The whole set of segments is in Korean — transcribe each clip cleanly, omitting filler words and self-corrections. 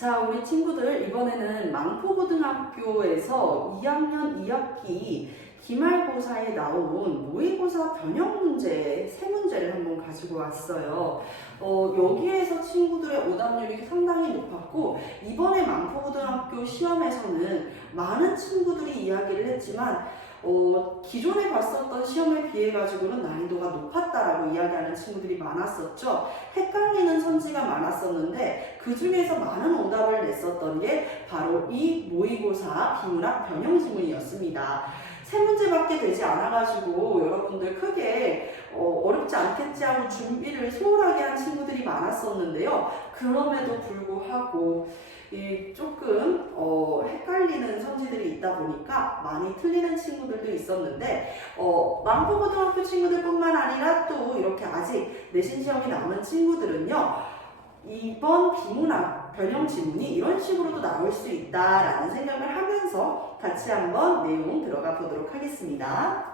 자, 우리 친구들 이번에는 망포고등학교에서 2학년 2학기 기말고사에 나온 모의고사 변형 문제 세 문제를 한번 가지고 왔어요. 여기에서 친구들의 오답률이 상당히 높았고, 이번에 망포고등학교 시험에서는 많은 친구들이 이야기를 했지만 기존에 봤었던 시험에 비해 가지고는 난이도가 높았다라고 이야기하는 친구들이 많았었죠. 헷갈리는 선지가 많았었는데 그 중에서 많은 오답을 냈었던 게 바로 이 모의고사 비문학 변형 지문이었습니다. 세 문제밖에 되지 않아가지고 여러분들 크게 어렵지 않겠지 하고 준비를 소홀하게 한 친구들이 많았었는데요. 그럼에도 불구하고 조금 헷갈리는 선지들이 있다 보니까 많이 틀리는 친구들도 있었는데 망포고등학교 친구들뿐만 아니라 또 이렇게 아직 내신 시험이 남은 친구들은요, 이번 비문학 변형 지문이 이런 식으로도 나올 수 있다라는 생각을 하면서 같이 한번 내용 들어가 보도록 하겠습니다.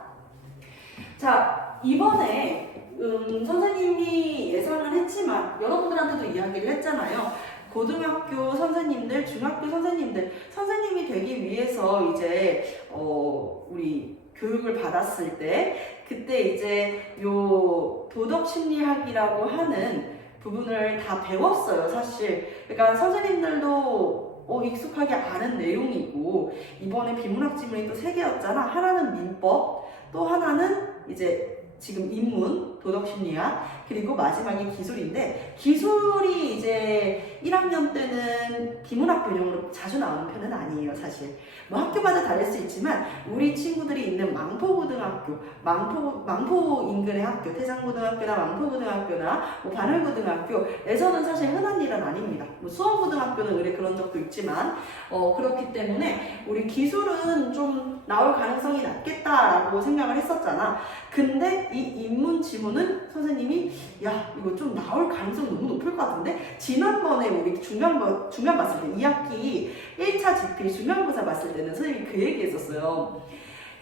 자, 이번에 선생님이 예상을 했지만 여러분들한테도 이야기를 했잖아요. 고등학교 선생님들, 중학교 선생님이 되기 위해서 이제 우리 교육을 받았을 때 그때 이제 요 도덕심리학이라고 하는 부분을 다 배웠어요, 사실. 그러니까 선생님들도 익숙하게 아는 내용이고, 이번에 비문학 지문이 또 3개였잖아. 하나는 민법, 또 하나는 이제 지금 인문, 도덕심리학, 그리고 마지막이 기술인데, 기술이 이제 1학년 때는 비문학 변형으로 자주 나오는 편은 아니에요, 사실. 뭐 학교마다 다를 수 있지만 우리 친구들이 있는 망포고등학교, 망포 인근의 학교, 태장고등학교나 망포고등학교나 뭐 반월고등학교에서는 사실 흔한 일은 아닙니다. 뭐 수원고등학교는 의뢰 그런 적도 있지만 그렇기 때문에 우리 기술은 좀 나올 가능성이 낮겠다라고 생각을 했었잖아. 근데 이 인문 지문은 선생님이 야, 이거 좀 나올 가능성이 너무 높을 것 같은데, 지난번에 우리 중간 봤을 때 2학기 1차 집필 중간고사 봤을 때는 선생님이 그 얘기 했었어요.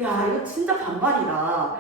야, 이거 진짜 반반이다.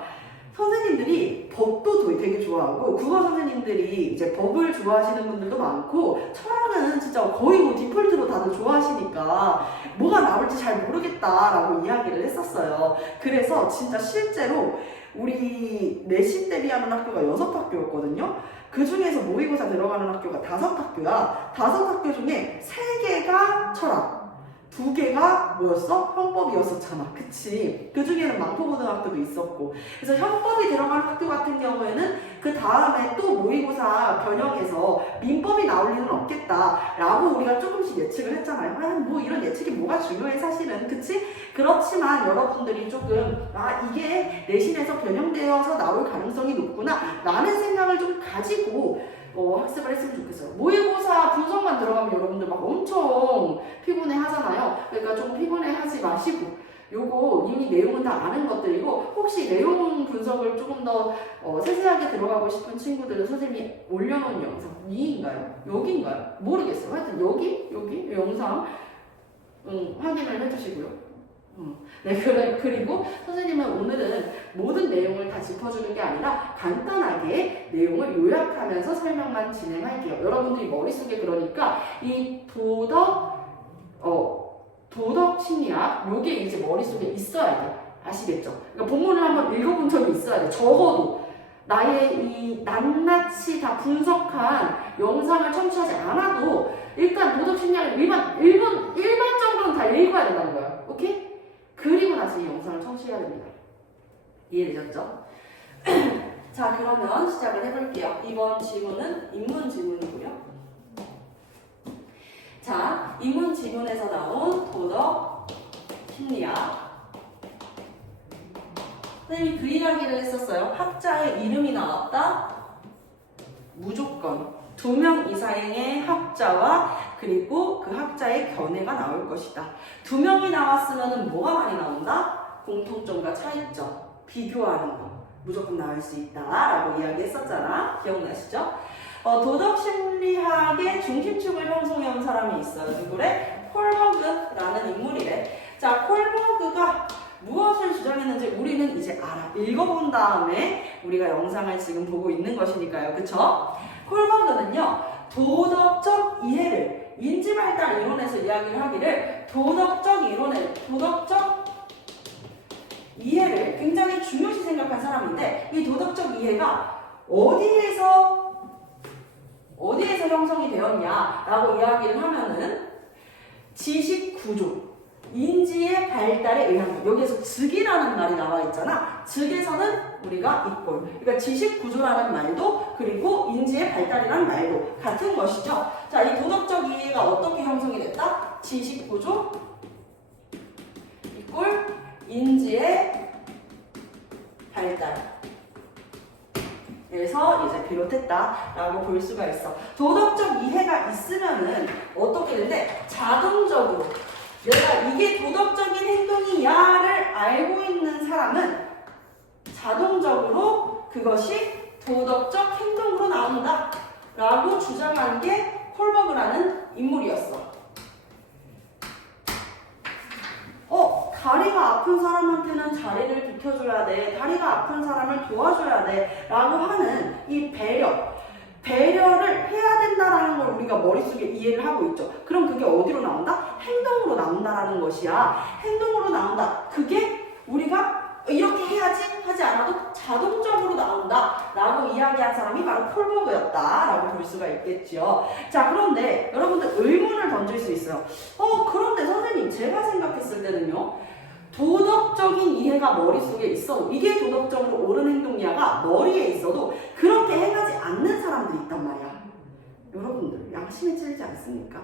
선생님들이 법도 되게 좋아하고 국어 선생님들이 이제 법을 좋아하시는 분들도 많고 철학은 진짜 거의 뭐 디폴트로 다들 좋아하시니까 뭐가 나올지 잘 모르겠다라고 이야기를 했었어요. 그래서 진짜 실제로 우리 내신 대비하는 학교가 6학교였거든요. 그 중에서 모의고사 들어가는 학교가 5학교야. 5학교 중에 3개가 철학, 2개가 뭐였어? 형법이었었잖아. 그치? 그 중에는 망포고등학교도 있었고. 그래서 형법이 들어가는 학교 같은 경우에는 그 다음에 또 모의고사 변형해서 민법이 나올 일은 없겠다라고 우리가 조금씩 예측을 했잖아요. 뭐 이런 예측이 뭐가 중요해 사실은. 그치? 그렇지만 여러분들이 조금 이게 내신에서 변형되어서 나올 가능성이 높구나 라는 생각을 좀 가지고 학습을 했으면 좋겠어요. 모의고사 분석만 들어가면 여러분들 막 엄청 피곤해 하잖아요. 그러니까 좀 피곤해 하지 마시고, 요거 이미 내용은 다 아는 것들이고, 혹시 내용 분석을 조금 더 세세하게 들어가고 싶은 친구들은 선생님이 올려놓은 영상, 여기인가요? 여기인가요? 모르겠어요. 하여튼 여기 영상 확인을 해주시고요. 네, 그리고 선생님은 오늘은 모든 내용을 다 짚어주는 게 아니라 간단하게 내용을 요약하면서 설명만 진행할게요. 여러분들이 머릿속에 그러니까 이 도덕 심리학 요게 이제 머릿속에 있어야 돼. 아시겠죠? 그러니까 본문을 한번 읽어본 적이 있어야 돼. 적어도 나의 이 낱낱이 다 분석한 영상을 청취하지 않아도 일단 도덕 심리학을 일반적으로는 다 읽어야 된다는 거야. 오케이? 그리고 나서 이 영상을 청취해야 됩니다. 이해되셨죠? 자, 그러면 시작을 해볼게요. 이번 지문은 인문 지문이고요. 자, 인문 지문에서 나온 도덕 심리학. 선생님이 그 이야기를 했었어요. 학자의 이름이 나왔다. 무조건 2명 이상의 학자와 그리고 그 학자의 견해가 나올 것이다. 2명이 나왔으면 뭐가 많이 나온다? 공통점과 차이점, 비교하는 거 무조건 나올 수 있다라고 이야기했었잖아. 기억나시죠? 도덕심리학의 중심축을 형성해온 사람이 있어요. 누구래? 콜버그라는 인물이래. 자, 콜버그가 무엇을 주장했는지 우리는 이제 알아. 읽어본 다음에 우리가 영상을 지금 보고 있는 것이니까요. 그쵸? 콜버그는요, 도덕적 이해를 인지 발달 이론에서 이야기를 하기를 도덕적 이해를 굉장히 중요시 생각한 사람인데, 이 도덕적 이해가 어디에서 형성이 되었냐라고 이야기를 하면은 지식 구조, 인지의 발달에 의한 것. 여기에서 즉이라는 말이 나와 있잖아. 즉에서는 우리가 이꼴. 그러니까 지식 구조라는 말도 그리고 인지의 발달이라는 말도 같은 것이죠. 자, 이 도덕적 이해가 어떻게 형성이 됐다? 지식 구조 이꼴 인지의 발달. 에서 이제 비롯했다라고 볼 수가 있어. 도덕적 이해가 있으면은 어떻게 되는데 자동적으로 내가 이게 도덕적인 행동이야를 알고 있는 사람은 자동적으로 그것이 도덕적 행동으로 나온다 라고 주장한 게 콜버그라는 인물이었어. 다리가 아픈 사람한테는 자리를 비켜줘야 돼. 다리가 아픈 사람을 도와줘야 돼. 라고 하는 이 배려를 해야 된다라는 걸 우리가 머릿속에 이해를 하고 있죠. 그럼 그게 어디로 나온다? 행동으로 나온다라는 것이야. 행동으로 나온다. 그게 우리가 이렇게 해야지 하지 않아도 자동적으로 나온다 라고 이야기한 사람이 바로 콜버그였다 라고 볼 수가 있겠죠. 자, 그런데 여러분들 의문을 던질 수 있어요. 그런데 선생님, 제가 생각했을 때는요, 도덕적인 이해가 머릿속에 있어도, 이게 도덕적으로 옳은 행동이야가 머리에 있어도 그렇게 행하지 않는 사람들이 있단 말이야. 여러분들 양심에 찔리지 않습니까?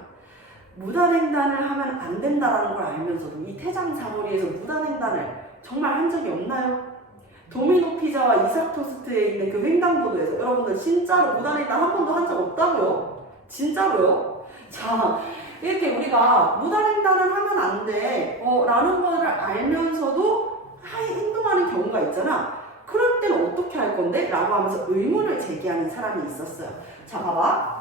무단횡단을 하면 안 된다라는 걸 알면서도 이 태장사거리에서 무단횡단을 정말 한 적이 없나요? 도미노 피자와 이삭 토스트에 있는 그 횡단보도에서 여러분들 진짜로 무단횡단 한 번도 한 적 없다고요? 진짜로요? 자, 이렇게 우리가 무단횡단을 하면 안 돼 라는 걸 알면서도 행동하는 경우가 있잖아. 그럴 때는 어떻게 할 건데? 라고 하면서 의문을 제기하는 사람이 있었어요. 자, 봐봐.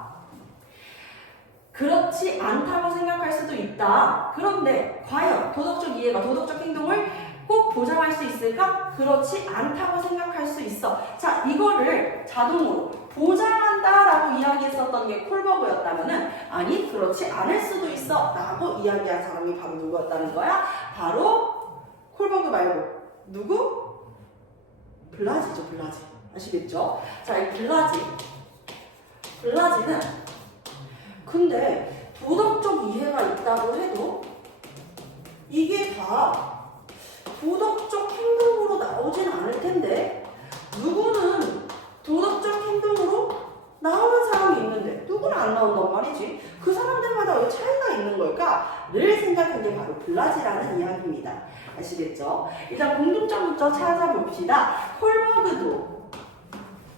그렇지 않다고 생각할 수도 있다. 그런데 과연 도덕적 이해가 도덕적 행동을 꼭 보장할 수 있을까? 그렇지 않다고 생각할 수 있어. 자, 이거를 자동으로 보장한다라고 이야기했었던 게 콜버그였다면은 아니, 그렇지 않을 수도 있어 라고 이야기한 사람이 바로 누구였다는 거야? 바로 콜버그 말고 누구? 블라지죠, 블라지. 아시겠죠? 자, 이 블라지는 근데 도덕적 이해가 있다고 해도 이게 다 도덕적 행동으로 나오진 않을 텐데, 누구는 도덕적 행동으로 나오는 사람이 있는데 누구는 안 나온단 말이지. 그 사람들마다 왜 차이가 있는 걸까?를 생각한 게 바로 블라지라는 이야기입니다. 아시겠죠? 일단 공통점부터 찾아봅시다. 콜버그도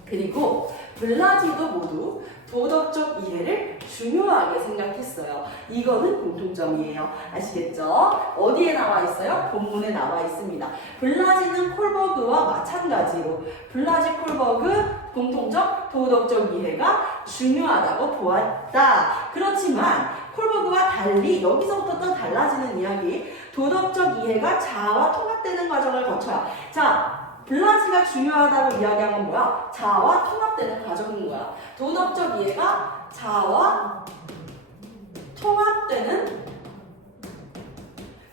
그리고 블라지도 모두 도덕적 이해를 중요하게 생각했어요. 이거는 공통점이에요. 아시겠죠? 어디에 나와 있어요? 본문에 나와 있습니다. 블라지는 콜버그와 마찬가지로 블라지 콜버그 공통점 도덕적 이해가 중요하다고 보았다. 그렇지만 콜버그와 달리 여기서부터 또 달라지는 이야기, 도덕적 이해가 자아와 통합되는 과정을 거쳐야. 자, 블라지가 중요하다고 이야기한 건 뭐야? 자아와 통합되는 과정인 거야. 도덕적 이해가 자아와 통합되는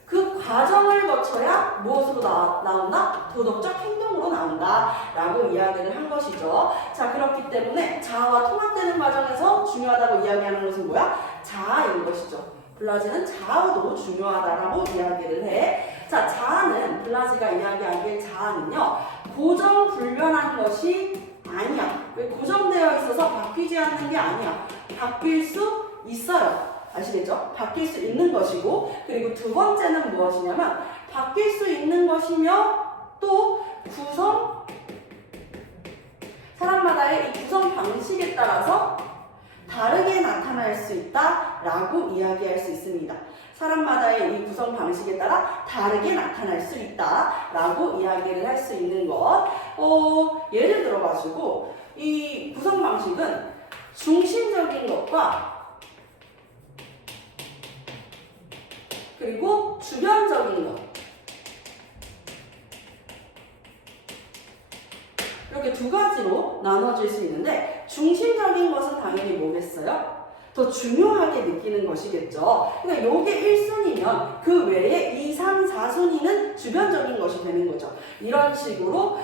그 과정을 거쳐야 무엇으로 나온다? 도덕적 행동으로 나온다 라고 이야기를 한 것이죠. 자, 그렇기 때문에 자아와 통합되는 과정에서 중요하다고 이야기하는 것은 뭐야? 자아인 것이죠. 블라지는 자아도 중요하다라고 이야기를 해. 자, 자아는 블라지가 이야기하기에 자아는요, 고정불변한 것이 아니야. 왜 고정되어 있어서 바뀌지 않는 게 아니야. 바뀔 수 있어요. 아시겠죠? 바뀔 수 있는 것이고, 그리고 두 번째는 무엇이냐면 바뀔 수 있는 것이며 또 사람마다의 이 구성 방식에 따라서 다르게 나타날 수 있다라고 이야기할 수 있습니다. 사람마다의 이 구성 방식에 따라 다르게 나타날 수 있다라고 이야기를 할 수 있는 것. 예를 들어가지고 이 구성 방식은 중심적인 것과 그리고 주변적인 것, 이렇게 두 가지로 나눠질 수 있는데, 중심적인 것은 당연히 뭐겠어요? 더 중요하게 느끼는 것이겠죠. 그러니까 요게 1순위면 그 외에 2, 3, 4순위는 주변적인 것이 되는 거죠. 이런 식으로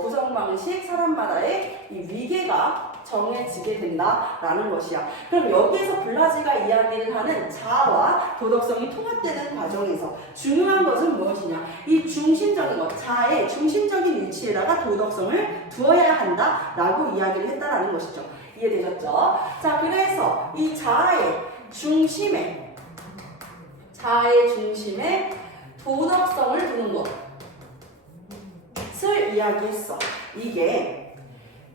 구성 방식 사람마다의 이 위계가 정해지게 된다라는 것이야. 그럼 여기에서 블라지가 이야기를 하는 자아와 도덕성이 통합되는 과정에서 중요한 것은 무엇이냐? 이 중심적인 것, 자아의 중심적인 위치에다가 도덕성을 두어야 한다라고 이야기를 했다라는 것이죠. 이해되셨죠? 자, 그래서 이 자아의 중심에 도덕성을 두는 것을 이야기했어. 이게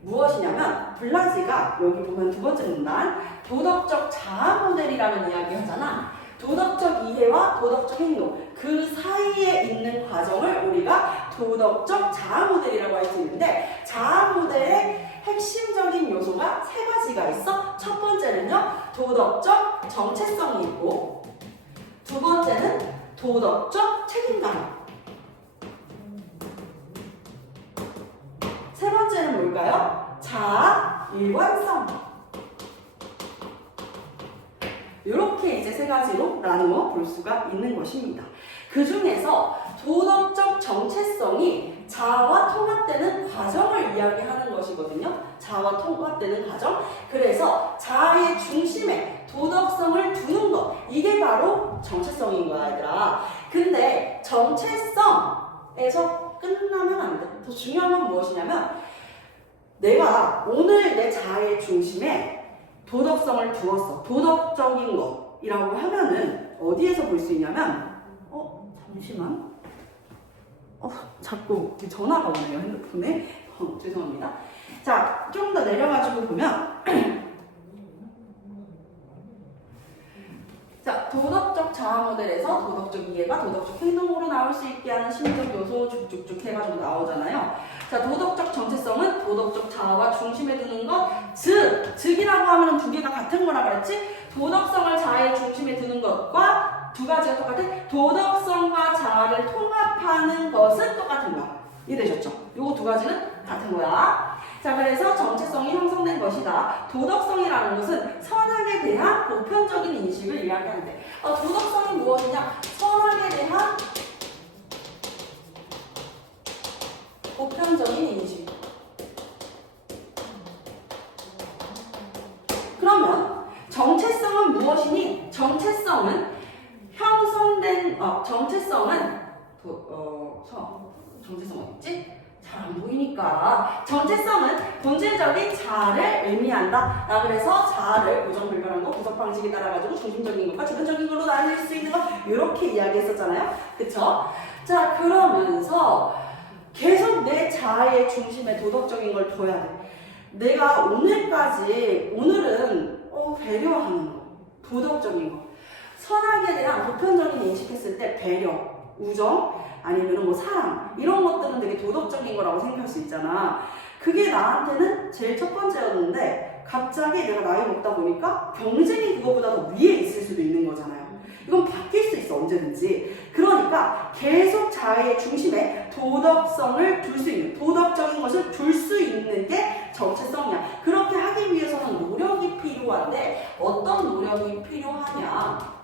무엇이냐면 블라지가 여기 보면 두 번째 문단 도덕적 자아 모델이라는 이야기 하잖아. 도덕적 이해와 도덕적 행동 그 사이에 있는 과정을 우리가 도덕적 자아 모델이라고 할 수 있는데 자아 모델의 핵심적인 요소가 세 가지가 있어. 첫 번째는요, 도덕적 정체성이 있고, 두 번째는 도덕적 책임감. 세 번째는 뭘까요? 자아 일관성. 이렇게 이제 세 가지로 나누어 볼 수가 있는 것입니다. 그 중에서 도덕적 정체성이 자아와 통합되는 과정을 이야기하는 것이거든요. 자아와 통합되는 과정. 그래서 자아의 중심에 도덕성을 두는 것. 이게 바로 정체성인 거야, 얘들아. 근데 정체성에서 끝나면 안 돼. 더 중요한 건 무엇이냐면 내가 오늘 내 자아의 중심에 도덕성을 두었어. 도덕적인 것이라고 하면은 어디에서 볼 수 있냐면 잠시만. 자꾸 전화가 오네요, 핸드폰에. 죄송합니다. 자, 좀 더 내려가지고 보면 자, 도덕적 자아 모델에서 도덕적 이해가 도덕적 행동으로 나올 수 있게 하는 심리적 요소 쭉쭉쭉 해가지고 나오잖아요. 자, 도덕적 정체성은 도덕적 자아와 중심에 두는 것, 즉이라고 하면 두 개가 같은 거라 그랬지? 도덕성을 자아의 중심에 두는 것과 두 가지가 똑같아? 도덕성과 자아를 통합하는 것은 똑같은 거야. 이해되셨죠? 요거 두 가지는 같은 거야. 자, 그래서 정체성이 형성된 것이다. 도덕성이라는 것은 선악에 대한 보편적인 인식을 이야기하는데 도덕성이 무엇이냐? 선악에 대한 보편적인 인식. 그러면 정체성은 무엇이니? 정체성은 형성된 정체성은 정체성 어딨지? 잘 안 보이니까 정체성은 본질적인 자아를 의미한다. 그래서 자아를 고정불변한 거, 구성 방식에 따라 가지고 중심적인 것과 주변적인 걸로 나눌 수 있는 거 이렇게 이야기했었잖아요. 그쵸? 자, 그러면서 계속 내 자아의 중심에 도덕적인 걸 둬야 돼. 내가 오늘은 배려하는 거, 도덕적인 거, 선악에 대한 보편적인 인식했을 때 배려, 우정, 아니면 뭐 사랑 이런 것들은 되게 도덕적인 거라고 생각할 수 있잖아. 그게 나한테는 제일 첫 번째였는데 갑자기 내가 나이 먹다 보니까 경쟁이 그거보다 더 위에 있을 수도 있는 거잖아요. 이건 바뀔 수 있어, 언제든지. 그러니까 계속 자아의 중심에 도덕성을 둘 수 있는, 도덕적인 것을 둘 수 있는 게 정체성이야. 그렇게 하기 위해서는 노력이 필요한데 어떤 노력이 필요하냐?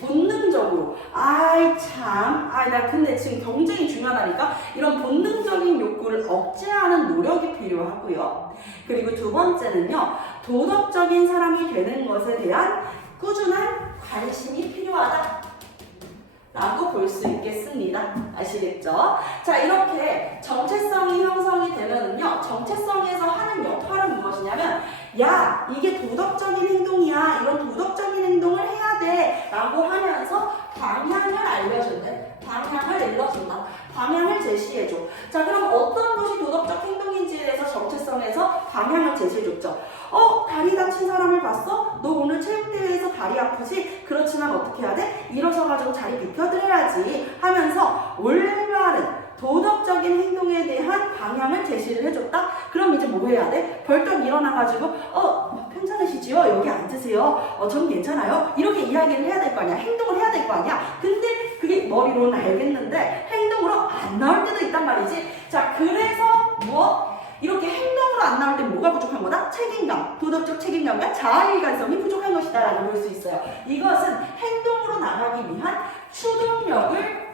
본능적으로 나 근데 지금 경쟁이 중요하다니까 이런 본능적인 욕구를 억제하는 노력이 필요하고요. 그리고 두 번째는요, 도덕적인 사람이 되는 것에 대한 꾸준한 관심이 필요하다 라고 볼 수 있겠습니다. 아시겠죠? 자, 이렇게 정체성이 형성이 되면은요, 정체성에서 하는 역할은 무엇이냐면 야, 이게 도덕적인 행동이야. 이런 도덕적인 행동을 해야 돼. 라고 하면서 방향을 알려준대. 방향을 일러준다. 방향을 제시해줘. 자, 그럼 어떤 것이 도덕적 행동인지에 대해서 정체성에서 방향을 제시해줬죠. 다리 다친 사람을 봤어? 너 오늘 체육대회에서 다리 아프지? 그렇지만 어떻게 해야 돼? 일어서가지고 자리 비켜드려야지 하면서 올바른 도덕적인 행동에 대한 방향을 제시를 해줬다? 그럼 이제 뭐 해야 돼? 벌떡 일어나가지고 괜찮으시지요? 여기 앉으세요. 전 괜찮아요. 이렇게 이야기를 해야 될 거 아니야. 행동을 해야 될 거 아니야. 근데 그게 머리로는 알겠는데 행동으로 안 나올 때도 있단 말이지. 자, 그래서 이렇게 행동을 행동으로 안 나올 때 뭐가 부족한 거다? 책임감, 도덕적 책임감과 자아일관성이 부족한 것이다 라고 볼 수 있어요. 이것은 행동으로 나가기 위한 추동력을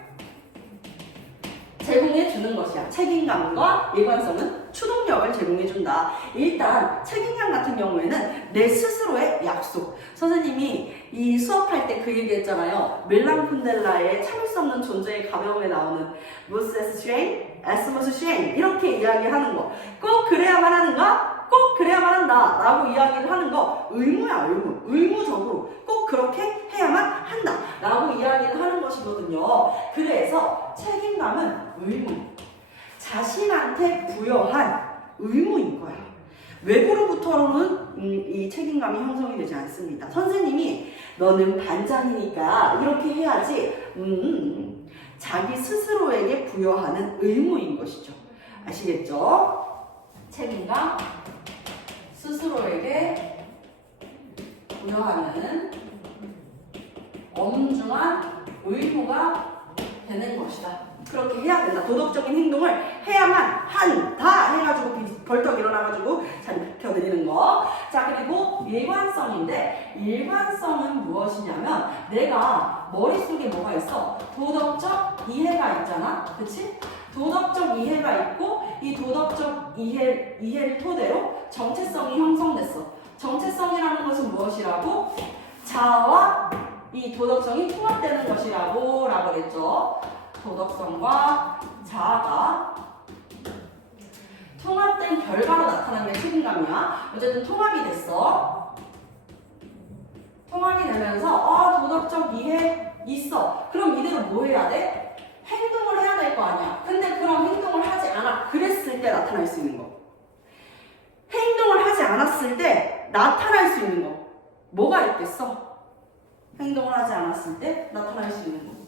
제공해 주는 것이야. 책임감과 일관성은 추동력을 제공해 준다. 일단 책임감 같은 경우에는 내 스스로의 약속. 선생님이 이 수업할 때 그 얘기 했잖아요. 밀란 쿤델라의 참을 수 없는 존재의 가벼움에 나오는 무스에스 쉐인, 에스무스 쉐인 이렇게 이야기하는 거. 꼭 그래야만 하는가? 꼭 그래야만 한다 라고 이야기를 하는 거 의무야. 의무적으로 꼭 그렇게 해야만 한다 라고 이야기를 하는 것이거든요. 그래서 책임감은 의무, 자신한테 부여한 의무인 거야. 외부로부터는 이 책임감이 형성이 되지 않습니다. 선생님이 너는 반장이니까 이렇게 해야지 자기 스스로에게 부여하는 의무인 것이죠. 아시겠죠? 책임감, 스스로에게 부여하는 엄중한 의무가 되는 것이다. 그렇게 해야 된다. 도덕적인 행동을 해야만 한다 해가지고 벌떡 일어나가지고 자리 비켜드리는 거. 자, 그리고 일관성인데 일관성은 무엇이냐면 내가 머릿속에 뭐가 있어? 도덕적 이해가 있잖아. 그치? 도덕적 이해가 있고 이 도덕적 이해를 토대로 정체성이 형성됐어. 정체성이라는 것은 무엇이라고? 자아와 이 도덕성이 통합되는 것이라고 라고 그랬죠. 도덕성과 자아가 통합된 결과로 나타나는 게 책임감이야. 어쨌든 통합이 됐어. 통합이 되면서 도덕적 이해 있어. 그럼 이대로 뭐 해야 돼? 행동을 해야 될 거 아니야. 근데 그럼 행동을 하지 않아. 그랬을 때 나타날 수 있는 거. 행동을 하지 않았을 때 나타날 수 있는 거. 뭐가 있겠어? 행동을 하지 않았을 때 나타날 수 있는 거.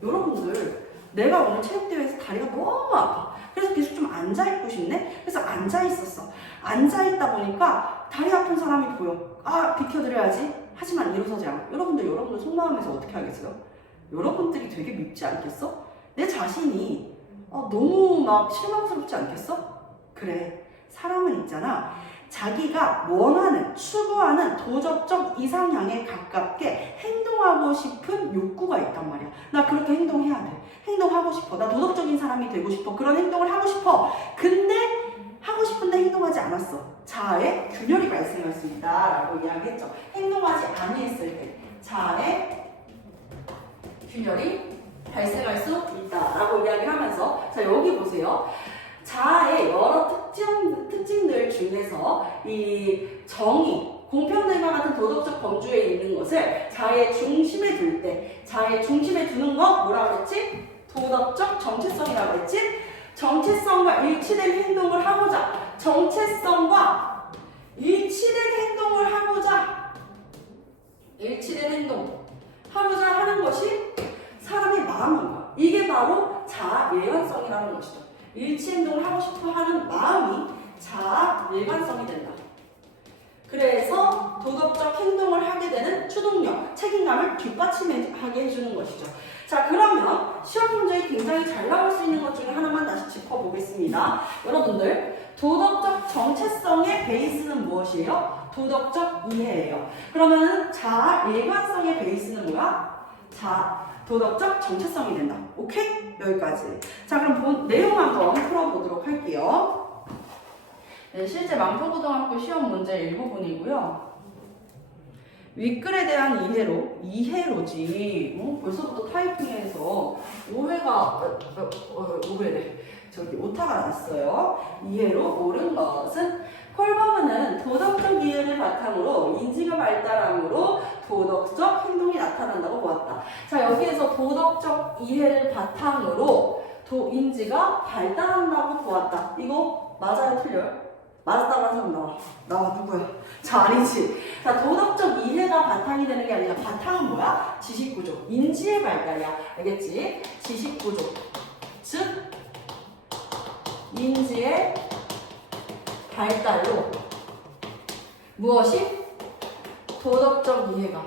여러분들, 내가 오늘 체육대회에서 다리가 너무 아파. 그래서 계속 좀 앉아있고 싶네? 그래서 앉아있었어. 앉아있다 보니까 다리 아픈 사람이 보여. 비켜드려야지. 하지만 일어서지 않아. 여러분들 속마음에서 어떻게 하겠어요? 여러분들이 되게 밉지 않겠어? 내 자신이 너무 막 실망스럽지 않겠어? 그래. 사람은 있잖아. 자기가 원하는, 추구하는 도덕적 이상향에 가깝게 행동하고 싶은 욕구가 있단 말이야. 나 그렇게 행동해야 돼. 행동하고 싶어. 나 도덕적인 사람이 되고 싶어. 그런 행동을 하고 싶어. 근데 하고 싶은데 행동하지 않았어. 자아의 균열이 발생할 수 있다라고 이야기했죠. 행동하지 아니했을 때 자아의 균열이 발생할 수 있다라고 이야기하면서 자, 여기 보세요. 자아의 여러 특징들 중에서 이 정의, 공평됨과 같은 도덕적 범주에 있는 것을 자아의 중심에 둘 때, 자아의 중심에 두는 거 뭐라고 그랬지? 도덕적 정체성이라고 그랬지? 정체성과 일치된 행동을 하고자, 정체성과 일치된 행동을 하고자, 일치된 행동 하고자 하는 것이 사람의 마음인 거야. 이게 바로 자아 일관성이라는 것이죠. 일치 행동을 하고 싶어 하는 마음이 자아 일관성이 된다. 그래서 도덕적 행동을 하게 되는 추동력, 책임감을 뒷받침하게 해주는 것이죠. 자, 그러면 시험 문제에 굉장히 잘 나올 수 있는 것 중에 하나만 다시 짚어보겠습니다. 여러분들, 도덕적 정체성의 베이스는 무엇이에요? 도덕적 이해예요. 그러면 자아 일관성의 베이스는 뭐야? 도덕적 정체성이 된다. 오케이? 여기까지. 자, 그럼 내용 한번 풀어보도록 할게요. 네, 실제 망포고등학교 시험 문제 일부분이고요. 윗글에 대한 이해로지. 벌써부터 타이핑에서 오타가 났어요. 이해로 옳은 것은 콜버그는 도덕적 이해를 바탕으로 인지가 발달함으로 도덕적 행동이 나타난다고 보았다. 자, 여기에서 도덕적 이해를 바탕으로 인지가 발달한다고 보았다. 이거 맞아요? 틀려요? 맞았다고 하는 사람 나와. 누구야? 자, 아니지. 자, 도덕적 이해가 바탕이 되는 게 아니라 바탕은 뭐야? 지식구조. 인지의 발달이야. 알겠지? 지식구조. 즉, 인지의 발달로 무엇이? 도덕적 이해가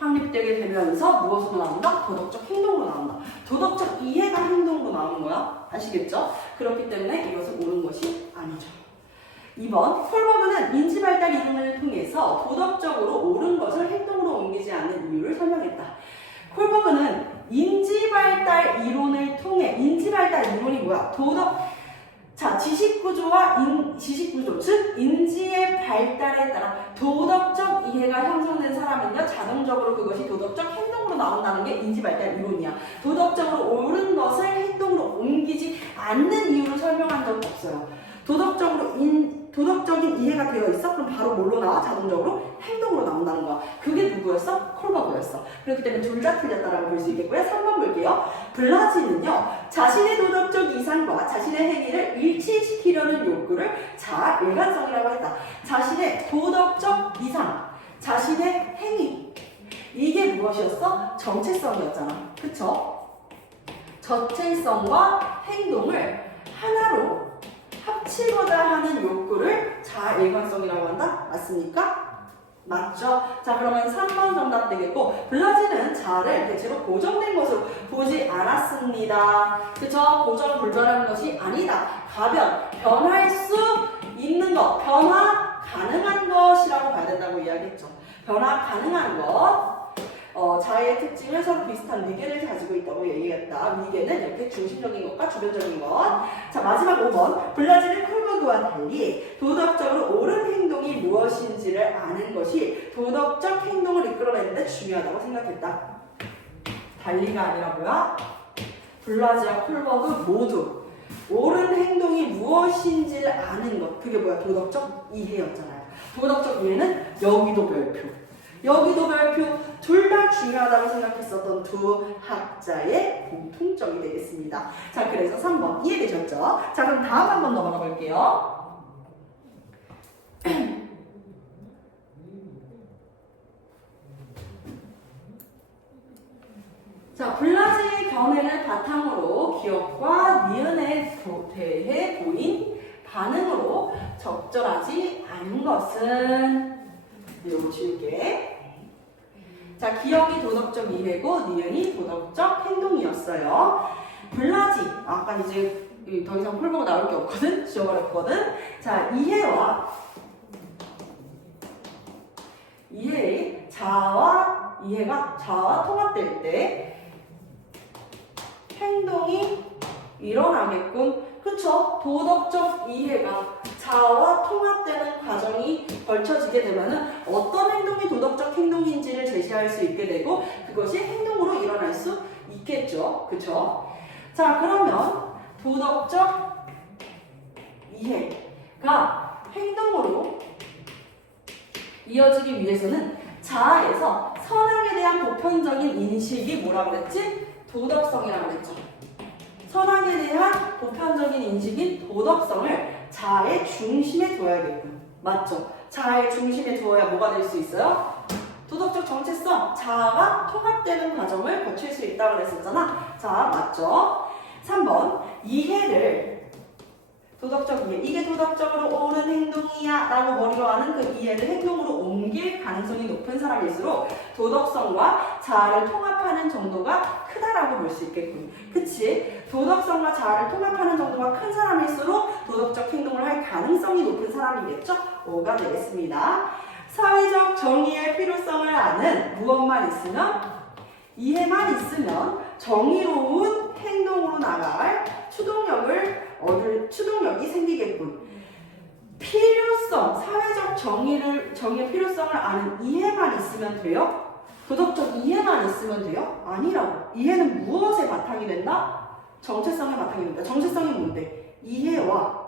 확립된다. 되게 되면서 무엇으로 나온다? 도덕적 행동으로 나온다. 도덕적 이해가 행동으로 나오는 거야. 아시겠죠? 그렇기 때문에 이것은 옳은 것이 아니죠. 2번, 콜버그는 인지발달 이론을 통해서 도덕적으로 옳은 것을 행동으로 옮기지 않는 이유를 설명했다. 콜버그는 인지발달 이론을 통해, 인지발달 이론이 뭐야? 자, 지식구조, 즉 인지의 발달에 따라 도덕적 이해가 형성된 사람은요, 자동적으로 그것이 도덕적 행동으로 나온다는 게 인지발달 이론이야. 도덕적으로 옳은 것을 행동으로 옮기지 않는 이유를 설명한 적이 없어요. 도덕적인 이해가 되어 있어? 그럼 바로 뭘로 나와? 자동적으로 행동으로 나온다는 거야. 그게 누구였어? 콜버그였어. 그렇기 때문에 둘 다 틀렸다라고 볼 수 있겠고요. 3번 볼게요. 블라지는요, 자신의 도덕적 이상과 자신의 행위를 일치시키려는 욕구를 자아 일관성이라고 했다. 자신의 도덕적 이상, 자신의 행위, 이게 무엇이었어? 정체성이었잖아. 그쵸? 정체성과 행동을 하나로 합치고자 하는 욕구를 자아 일관성이라고 한다? 맞습니까? 맞죠? 자, 그러면 3번 정답 되겠고, 블라지는 자아를 대체로 고정된 것으로 보지 않았습니다. 그쵸? 고정 불변하는 것이 아니다. 가변, 변할 수 있는 것, 변화 가능한 것이라고 봐야 된다고 이야기했죠. 변화 가능한 것. 자아의 특징을 서로 비슷한 위계를 가지고 있다고 얘기했다. 위계는 이렇게 중심적인 것과 주변적인 것. 자, 마지막 5번. 블라지는 콜버그와 달리 도덕적으로 옳은 행동이 무엇인지를 아는 것이 도덕적 행동을 이끌어내는데 중요하다고 생각했다. 달리가 아니라 뭐야? 블라지와 콜버그 모두 옳은 행동이 무엇인지를 아는 것. 그게 뭐야? 도덕적 이해였잖아요. 도덕적 이해는 여기도 별표. 여기도 별표, 둘 다 중요하다고 생각했었던 두 학자의 공통점이 되겠습니다. 자, 그래서 3번 이해되셨죠? 자, 그럼 다음 한번 넘어가 볼게요. 자, 블라지의 견해를 바탕으로 기억과 니은에 대해 보인 반응으로 적절하지 않은 것은, 이거 지울게. 자, 기억이 도덕적 이해고 니은이 도덕적 행동이었어요. 블라지, 아까 이제 더 이상 콜버가 나올 게 없거든? 지워버렸거든? 자, 이해의 이해가 자아와 통합될 때 행동이 일어나겠군. 그쵸? 도덕적 이해가 자아와 통합되는 과정이 걸쳐지게 되면은 어떤 행동이 도덕적 행동인지를 제시할 수 있게 되고 그것이 행동으로 일어날 수 있겠죠. 그쵸? 자, 그러면 도덕적 이해가 행동으로 이어지기 위해서는 자아에서 선악에 대한 보편적인 인식이 뭐라고 그랬지? 도덕성이라고 그랬죠. 선악에 대한 보편적인 인식인 도덕성을 자아의 중심에 둬야겠군. 맞죠? 자아의 중심에 두어야 뭐가 될 수 있어요? 도덕적 정체성, 자아가 통합되는 과정을 거칠 수 있다고 그랬었잖아. 자, 맞죠? 3번, 도덕적 이해. 이게 도덕적으로 옳은 행동이야 라고 머리로 하는 그 이해를 행동으로 옮길 가능성이 높은 사람일수록 도덕성과 자아를 통합하는 정도가 크다라고 볼 수 있겠군. 그치? 도덕성과 자아를 통합하는 정도가 큰 사람일수록 도덕적 행동을 할 가능성이 높은 사람이겠죠? 5가 되겠습니다. 사회적 정의의 필요성을 아는 무엇만 있으면? 이해만 있으면 정의로운 행동으로 나갈 추동력이 생기겠군. 필요성, 사회적 정의의 필요성을 아는 이해만 있으면 돼요? 도덕적 이해만 있으면 돼요? 아니라고. 이해는 무엇에 바탕이 된다? 정체성에 바탕이 된다. 정체성이 뭔데? 이해와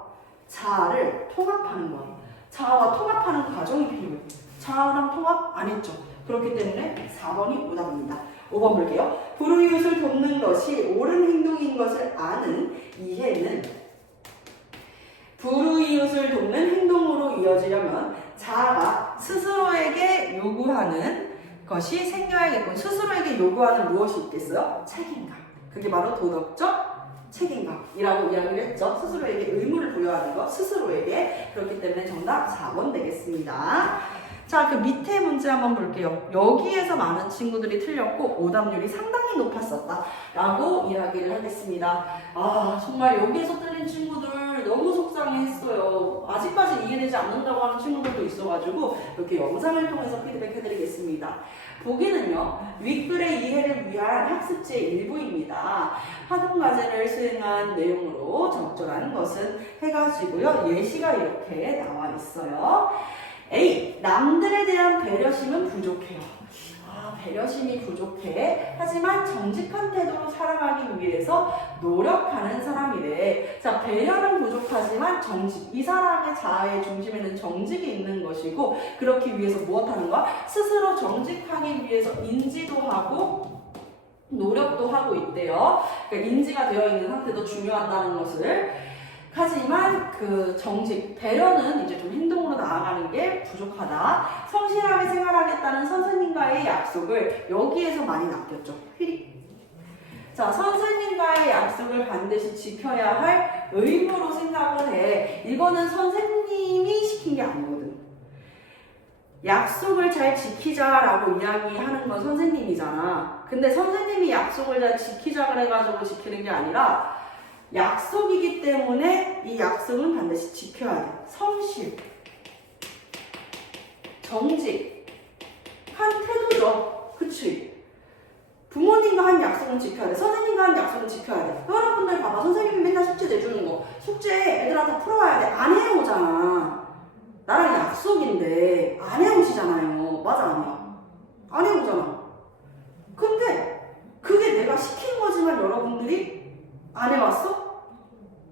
자아를 통합하는 거야. 자아와 통합하는 과정이 필요해. 자아랑 통합 안 했죠. 그렇기 때문에 4번이 오답입니다. 5번 볼게요. 불우이웃을 돕는 것이 옳은 행동인 것을 아는 이해는 불우이웃을 돕는 행동으로 이어지려면 자아가 스스로에게 요구하는 것이 생겨야겠군. 스스로에게 요구하는 무엇이 있겠어요? 책임감. 그게 바로 도덕적 책임감이라고 이야기를 했죠. 스스로에게 의무를 부여하는 것, 스스로에게. 그렇기 때문에 정답 4번 되겠습니다. 자, 그 밑에 문제 한번 볼게요. 여기에서 많은 친구들이 틀렸고 오답률이 상당히 높았었다 라고 이야기를 하겠습니다. 아, 정말 여기에서 틀린 친구들 너무 속상해했어요. 아직까지 이해되지 않는다고 하는 친구들도 있어가지고 이렇게 영상을 통해서 피드백 해드리겠습니다. 보기는요, 윗글의 이해를 위한 학습지의 일부입니다. 학원과제를 수행한 내용으로 적절한 것은 해가지고요, 예시가 이렇게 나와 있어요. A. 남들에 대한 배려심은 부족해요. 아, 배려심이 부족해. 하지만 정직한 태도로 살아가기 위해서 노력하는 사람이래. 자, 배려는 부족하지만 정직. 이 사람의 자아의 중심에는 정직이 있는 것이고, 그렇기 위해서 무엇하는 거야? 스스로 정직하기 위해서 인지도 하고 노력도 하고 있대요. 그러니까 인지가 되어 있는 상태도 중요하다는 것을. 하지만 그 정직, 배려는 이제 좀 행동으로 나아가는 게 부족하다. 성실하게 생활하겠다는 선생님과의 약속을 여기에서 많이 낚였죠. 자, 선생님과의 약속을 반드시 지켜야 할 의무로 생각을 해. 이거는 선생님이 시킨 게 아니거든. 약속을 잘 지키자라고 이야기하는 건 선생님이잖아. 근데 선생님이 약속을 잘 지키자 그래가지고 지키는 게 아니라 약속이기 때문에 이 약속은 반드시 지켜야 돼. 성실, 정직, 한 태도죠. 그치? 부모님과 한 약속은 지켜야 돼. 선생님과 한 약속은 지켜야 돼. 여러분들 봐봐. 선생님이 맨날 숙제 내주는 거. 숙제 애들한테 풀어와야 돼. 안 해오잖아. 나랑 약속인데 안 해오시잖아요. 맞아, 아니야? 안 해오잖아. 근데 그게 내가 시킨 거지만 여러분들이 안 해왔어?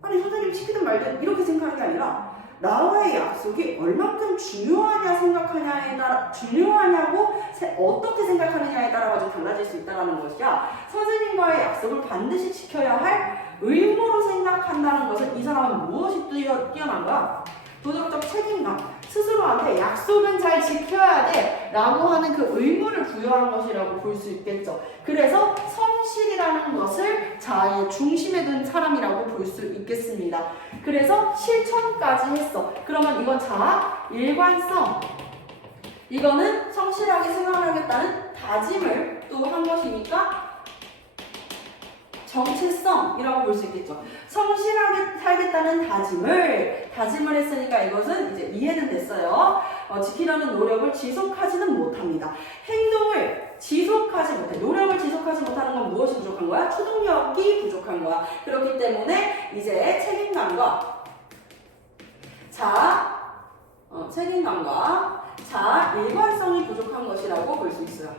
아니, 선생님 시키든 말든 이렇게 생각하는 게 아니라 나와의 약속이 얼만큼 중요하냐 생각하냐에 따라, 중요하냐고 어떻게 생각하느냐에 따라 가지고 달라질 수 있다는 것이야. 선생님과의 약속을 반드시 지켜야 할 의무로 생각한다는 것은 이 사람은 무엇이 뛰어난 거야? 도덕적 책임감, 스스로한테 약속은 잘 지켜야 돼 라고 하는 그 의무를 부여한 것이라고 볼 수 있겠죠. 그래서 성실이라는 것을 자아의 중심에 둔 사람이라고 볼 수 있겠습니다. 그래서 실천까지 했어. 그러면 이건 자아, 일관성, 이거는 성실하게 생활하겠다는 다짐을 또 한 것이니까 정체성이라고 볼 수 있겠죠. 성실하게 살겠다는 다짐을 했으니까 이것은 이제 이해는 됐어요. 지키려는 노력을 지속하지는 못합니다. 행동을 지속하지 못해. 노력을 지속하지 못하는 건 무엇이 부족한 거야? 추동력이 부족한 거야. 그렇기 때문에 이제 책임감과 일관성이 부족한 것이라고 볼 수 있어요.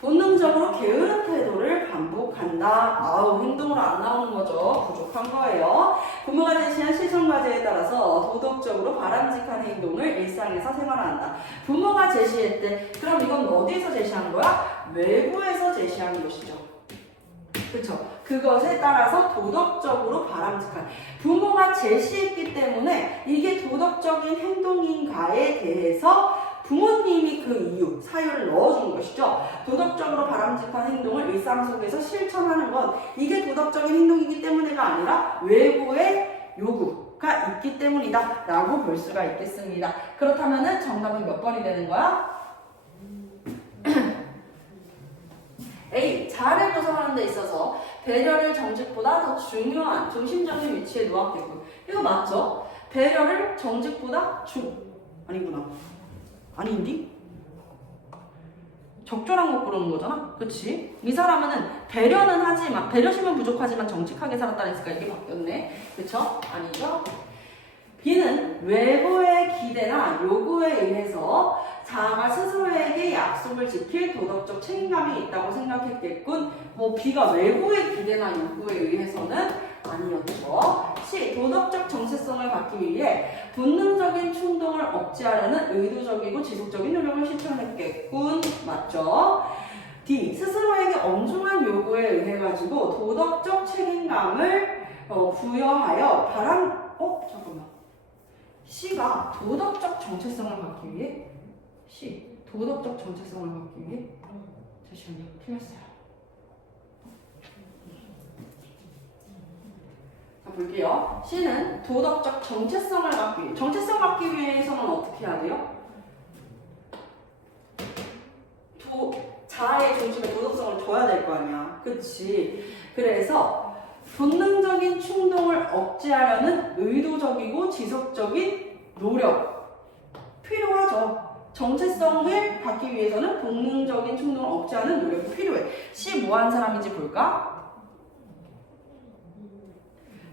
본능적으로 게으른 태도를 반복한다. 행동으로 안 나오는 거죠. 부족한 거예요. 부모가 제시한 실천 과제에 따라서 도덕적으로 바람직한 행동을 일상에서 생활한다. 부모가 제시했대. 그럼 이건 어디서 제시한 거야? 외부에서 제시한 것이죠. 그렇죠? 그것에 따라서 도덕적으로 바람직한, 부모가 제시했기 때문에 이게 도덕적인 행동인가에 대해서 부모님이 그 이유, 사유를 넣어준 것이죠. 도덕적으로 바람직한 행동을 일상 속에서 실천하는 건 이게 도덕적인 행동이기 때문에가 아니라 외부의 요구가 있기 때문이다 라고 볼 수가 있겠습니다. 그렇다면 정답은 몇 번이 되는 거야? A. 자아를 구성하는 데 있어서 배려를 정직보다 더 중요한 중심적인 위치에 놓았겠군. 이거 맞죠? 배려를 정직보다 아니구나. 아닌디? 적절한 것 그러는 거잖아? 그치? 이 사람은 배려는 하지만, 배려심은 부족하지만 정직하게 살았다 했으니까 이게 바뀌었네. 그쵸? 아니죠? B는 외부의 기대나 요구에 의해서 자아가 스스로에게 약속을 지킬 도덕적 책임감이 있다고 생각했겠군. B가 외부의 기대나 요구에 의해서는 아니었죠. C. 도덕적 정체성을 갖기 위해 본능적인 충동을 억제하려는 의도적이고 지속적인 노력을 실천했겠군. 맞죠? D. 스스로에게 엄중한 요구에 의해 가지고 도덕적 책임감을 부여하여 잠깐만. C가 도덕적 정체성을 갖기 위해? C. 도덕적 정체성을 갖기 위해? 잠시만요. 틀렸어요. 자, 볼게요. C는 도덕적 정체성을 갖기 위해. 정체성 갖기 위해서는 어떻게 해야 돼요? 자아의 중심에 도덕성을 둬야 될 거 아니야. 그치? 그래서 본능적인 충동을 억제하려는 의도적이고 지속적인 노력 필요하죠. 정체성을 갖기 위해서는 본능적인 충동을 억제하는 노력이 필요해. C 뭐 하는 사람인지 볼까?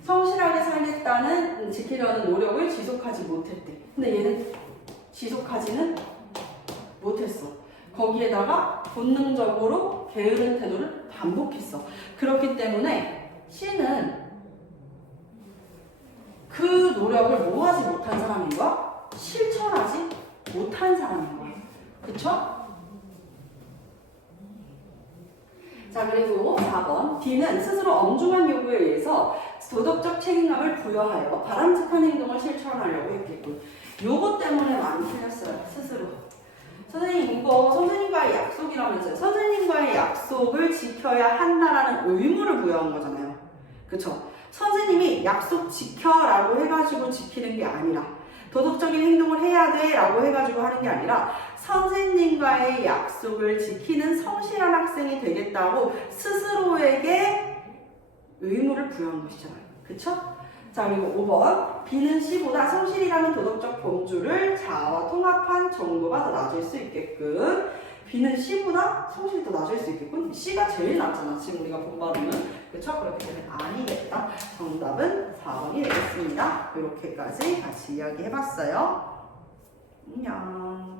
성실하게 살겠다는 지키려는 노력을 지속하지 못했대. 근데 얘는 지속하지는 못했어. 거기에다가 본능적으로 게으른 태도를 반복했어. 그렇기 때문에 C는 그 노력을 뭐 하지 못한 사람인 거야? 실천하지 못한 사람인 거야. 그쵸? 자, 그리고 4번. D는 스스로 엄중한 요구에 의해서 도덕적 책임감을 부여하여 바람직한 행동을 실천하려고 했겠군. 요거 때문에 많이 틀렸어요. 스스로. 선생님, 이거 선생님과의 약속이라면서요. 선생님과의 약속을 지켜야 한다라는 의무를 부여한 거잖아요. 그쵸? 선생님이 약속 지켜라고 해가지고 지키는 게 아니라, 도덕적인 행동을 해야 돼 라고 해가지고 하는 게 아니라, 선생님과의 약속을 지키는 성실한 학생이 되겠다고 스스로에게 의무를 부여한 것이잖아요. 그쵸? 자, 그리고 5번. B는 C보다 성실이라는 도덕적 범주를 자아와 통합한 정도가 더 낮을 수 있게끔. B는 C보다 성실이 더 낮을 수 있겠군. C가 제일 낮잖아, 지금 우리가 본 바로는. 그쵸? 그렇기 때문에 아니겠다. 정답은 4번이 되겠습니다. 이렇게까지 같이 이야기해봤어요. 안녕.